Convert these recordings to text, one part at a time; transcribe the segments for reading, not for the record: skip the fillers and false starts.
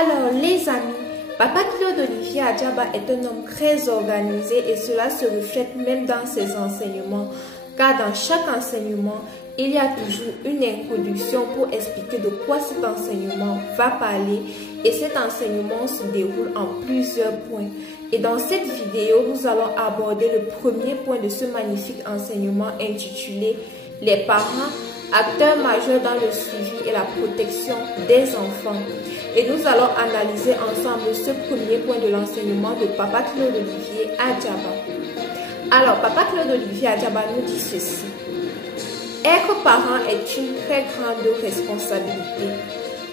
Alors les amis, Papa Claude Olivier Adjaba est un homme très organisé et cela se reflète même dans ses enseignements, car dans chaque enseignement, il y a toujours une introduction pour expliquer de quoi cet enseignement va parler et cet enseignement se déroule en plusieurs points. Et dans cette vidéo, nous allons aborder le premier point de ce magnifique enseignement intitulé « Les parents, acteurs majeurs dans le suivi et la protection des enfants ». Et nous allons analyser ensemble ce premier point de l'enseignement de Papa Claude Olivier Adjaba. Alors, Papa Claude Olivier Adjaba nous dit ceci. Être parent est une très grande responsabilité.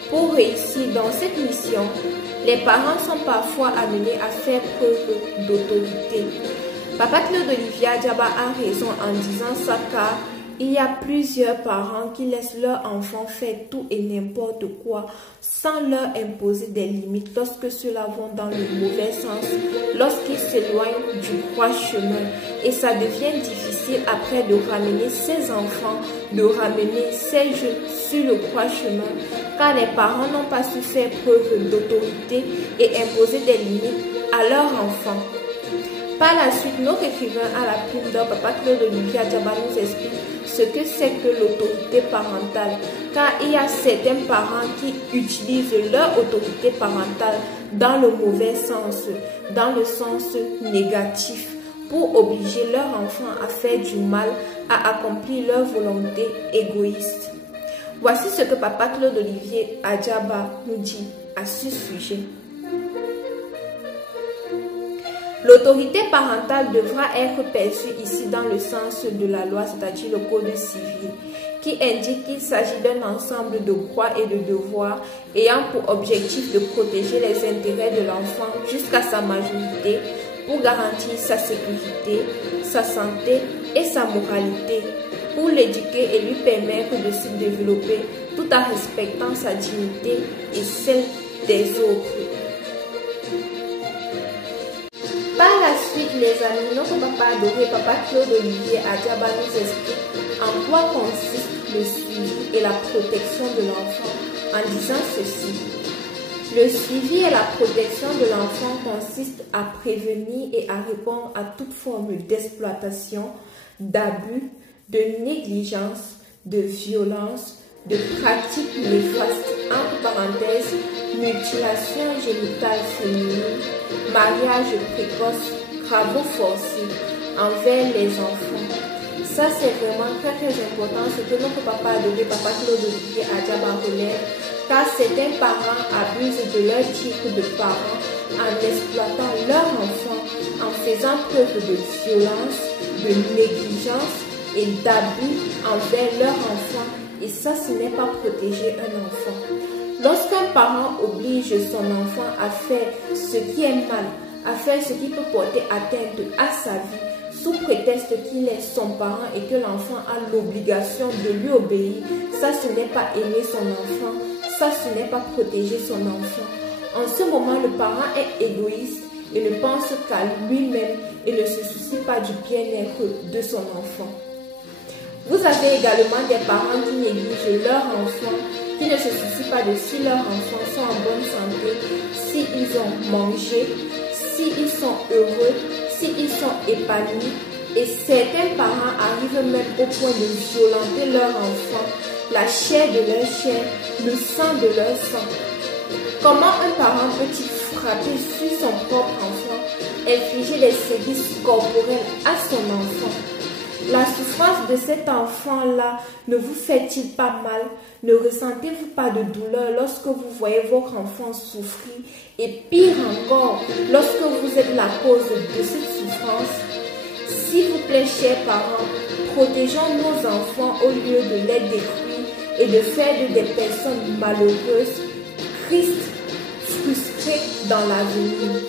Pour réussir dans cette mission, les parents sont parfois amenés à faire preuve d'autorité. Papa Claude Olivier Adjaba a raison en disant ça car il y a plusieurs parents qui laissent leurs enfants faire tout et n'importe quoi sans leur imposer des limites lorsque cela va dans le mauvais sens, lorsqu'ils s'éloignent du droit chemin. Et ça devient difficile après de ramener ces enfants, de ramener ces jeunes sur le droit chemin, car les parents n'ont pas su faire preuve d'autorité et imposer des limites à leurs enfants. Par la suite, notre écrivain à la plume d'or, Papa Claude Olivier Adjaba, nous explique ce que c'est que l'autorité parentale. Car il y a certains parents qui utilisent leur autorité parentale dans le mauvais sens, dans le sens négatif, pour obliger leurs enfants à faire du mal, à accomplir leur volonté égoïste. Voici ce que Papa Claude Olivier Adjaba nous dit à ce sujet. L'autorité parentale devra être perçue ici dans le sens de la loi, c'est-à-dire le code civil, qui indique qu'il s'agit d'un ensemble de droits et de devoirs ayant pour objectif de protéger les intérêts de l'enfant jusqu'à sa majorité pour garantir sa sécurité, sa santé et sa moralité, pour l'éduquer et lui permettre de se développer tout en respectant sa dignité et celle des autres. Par la suite, les amis, notre papa adoré, Papa Claude Olivier Adjaba, nous explique en quoi consiste le suivi et la protection de l'enfant en disant ceci. Le suivi et la protection de l'enfant consiste à prévenir et à répondre à toute forme d'exploitation, d'abus, de négligence, de violence, de pratiques néfastes, entre parenthèses, mutilation génitale féminine, mariage précoce, travaux forcés envers les enfants. Ça, c'est vraiment très important, ce que notre papa adoré, Papa Claude Olivier Adjaba relève, car certains parents abusent de leur titre de parents en exploitant leurs enfants, en faisant preuve de violence, de négligence et d'abus envers leurs enfants. Et ça, ce n'est pas protéger un enfant. Lorsqu'un parent oblige son enfant à faire ce qui est mal, à faire ce qui peut porter atteinte à sa vie, sous prétexte qu'il est son parent et que l'enfant a l'obligation de lui obéir, ça, ce n'est pas aimer son enfant, ça, ce n'est pas protéger son enfant. En ce moment, le parent est égoïste et ne pense qu'à lui-même et ne se soucie pas du bien-être de son enfant. Vous avez également des parents qui négligent leurs enfants, qui ne se soucient pas de si leurs enfants sont en bonne santé, s'ils ont mangé, s'ils sont heureux, s'ils sont épanouis. Et certains parents arrivent même au point de violenter leurs enfants, la chair de leur chair, le sang de leur sang. Comment un parent peut-il frapper sur son propre enfant, infliger des sévices corporels à son enfant? La souffrance de cet enfant-là ne vous fait-il pas mal? Ne ressentez-vous pas de douleur lorsque vous voyez votre enfant souffrir? Et pire encore, lorsque vous êtes la cause de cette souffrance? S'il vous plaît, chers parents, protégeons nos enfants au lieu de les détruire et de faire de des personnes malheureuses, tristes, frustrées dans l'avenir.